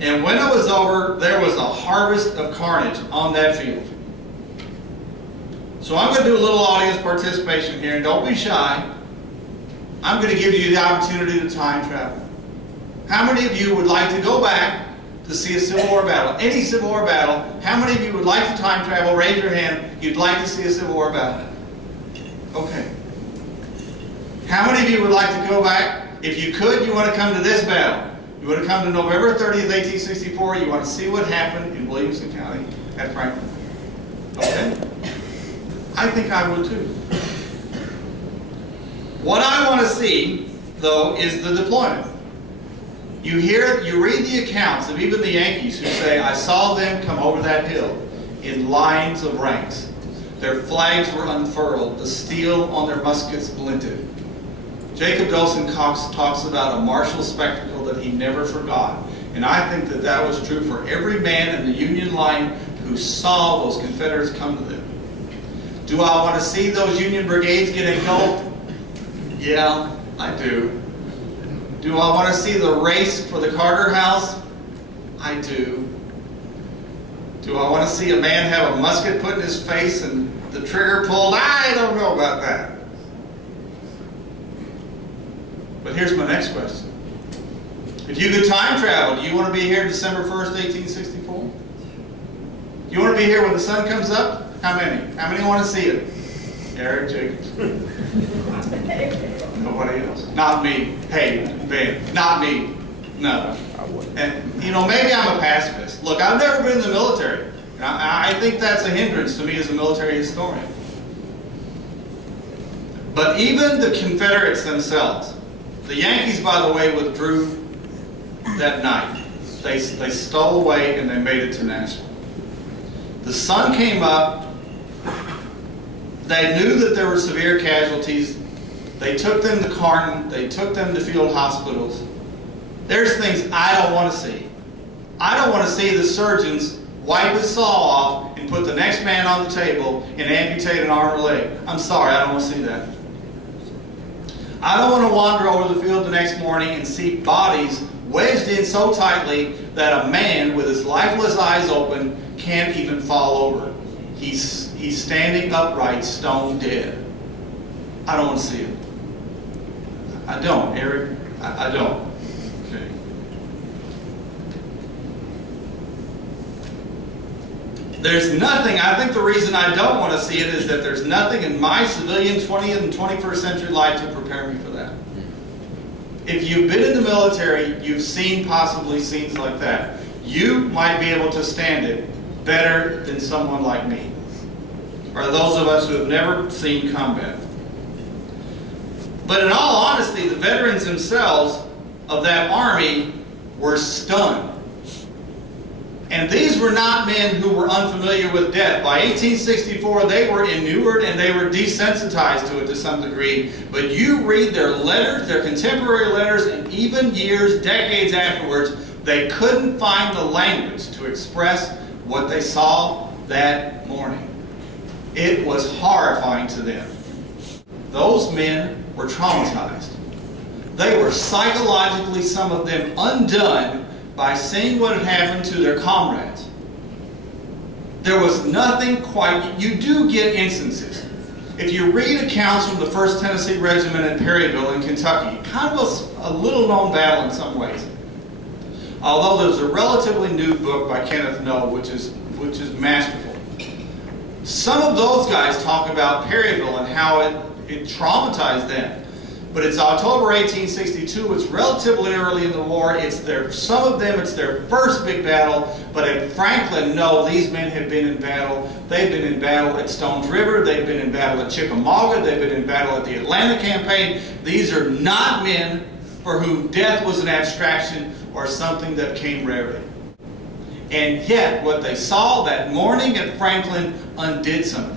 And when it was over, there was a harvest of carnage on that field. So I'm going to do a little audience participation here, and don't be shy. I'm going to give you the opportunity to time travel. How many of you would like to go back to see a Civil War battle? Any Civil War battle? How many of you would like to time travel? Raise your hand. You'd like to see a Civil War battle. Okay. How many of you would like to go back? If you could, you want to come to this battle. You want to come to November 30th, 1864. You want to see what happened in Williamson County at Franklin. Okay? I think I would too. What I want to see, though, is the deployment. You read the accounts of even the Yankees who say, I saw them come over that hill in lines of ranks. Their flags were unfurled, the steel on their muskets glinted. Jacob Losson talks about a martial spectacle that he never forgot. And I think that that was true for every man in the Union line who saw those Confederates come to them. Do I want to see those Union brigades get engulfed? Yeah, I do. Do I want to see the race for the Carter House? I do. Do I want to see a man have a musket put in his face and the trigger pulled? I don't know about that. But here's my next question. If you could time travel, do you want to be here December 1st, 1864? Do you want to be here when the sun comes up? How many? How many want to see it? Eric, Jacobs. Nobody else. Not me. Hey, Ben. Not me. No. And, you know, maybe I'm a pacifist. Look, I've never been in the military. I think that's a hindrance to me as a military historian. But even the Confederates themselves, the Yankees, by the way, withdrew that night. They stole away and they made it to Nashville. The sun came up. They knew that there were severe casualties. They took them to Carnage. They took them to field hospitals. There's things I don't want to see. I don't want to see the surgeons wipe his saw off and put the next man on the table and amputate an arm or leg. I'm sorry, I don't want to see that. I don't want to wander over the field the next morning and see bodies wedged in so tightly that a man with his lifeless eyes open can't even fall over. He's standing upright, stone dead. I don't want to see it. I don't, Eric. I don't. Okay. There's nothing, I think the reason I don't want to see it is that there's nothing in my civilian 20th and 21st century life to prepare me for that. If you've been in the military, you've seen possibly scenes like that. You might be able to stand it better than someone like me, or those of us who have never seen combat. But in all honesty, the veterans themselves of that army were stunned. And these were not men who were unfamiliar with death. By 1864, they were inured and they were desensitized to it to some degree. But you read their letters, their contemporary letters, and even years, decades afterwards, they couldn't find the language to express what they saw that morning. It was horrifying to them. Those men were traumatized. They were psychologically, some of them, undone by seeing what had happened to their comrades. There was nothing quite, you do get instances. If you read accounts from the 1st Tennessee Regiment in Perryville in Kentucky, kind of a little known battle in some ways. Although there's a relatively new book by Kenneth Noe, which is masterful. Some of those guys talk about Perryville and how it traumatized them. But it's October 1862, it's relatively early in the war, some of them it's their first big battle, but at Franklin, no, these men have been in battle. They've been in battle at Stones River, they've been in battle at Chickamauga, they've been in battle at the Atlanta campaign. These are not men for whom death was an abstraction or something that came rarely. And yet, what they saw that morning at Franklin undid something.